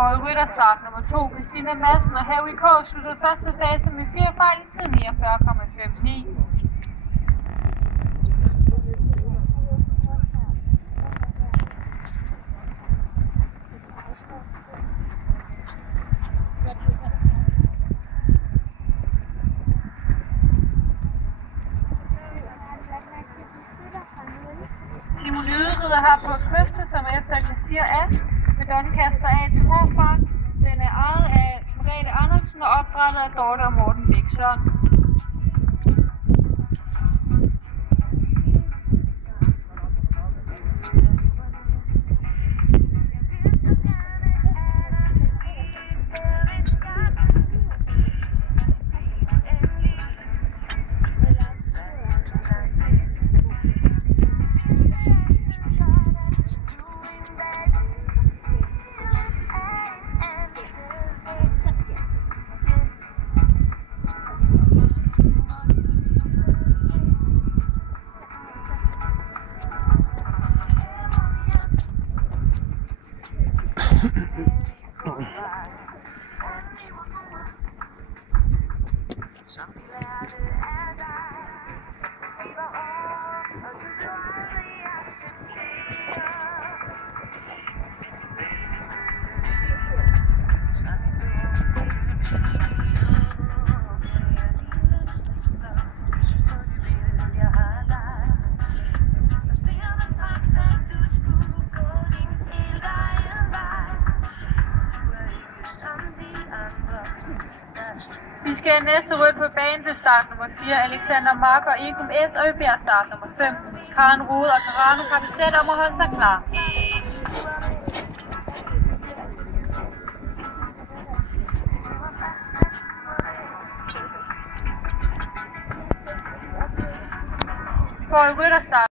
Går i rytterstart nummer 2, Christina Madsen og Harry K. sluttede første fase med 4 fejl i tid 49,59. Simon Lyde rider her på Kyste, som efter Kassier A. med donkaster af til morfar. Den er ejet af Merete Andersen og opdrettet af Dorte og Morten Bæk Sørensen. Vi skal næste rytte på banen til start nummer 4, Alexander Marker, Ekum S og Øbjerg start nummer 5. Karen Rode og Carano Capisette om at holde sig klar. Går i rytterstart.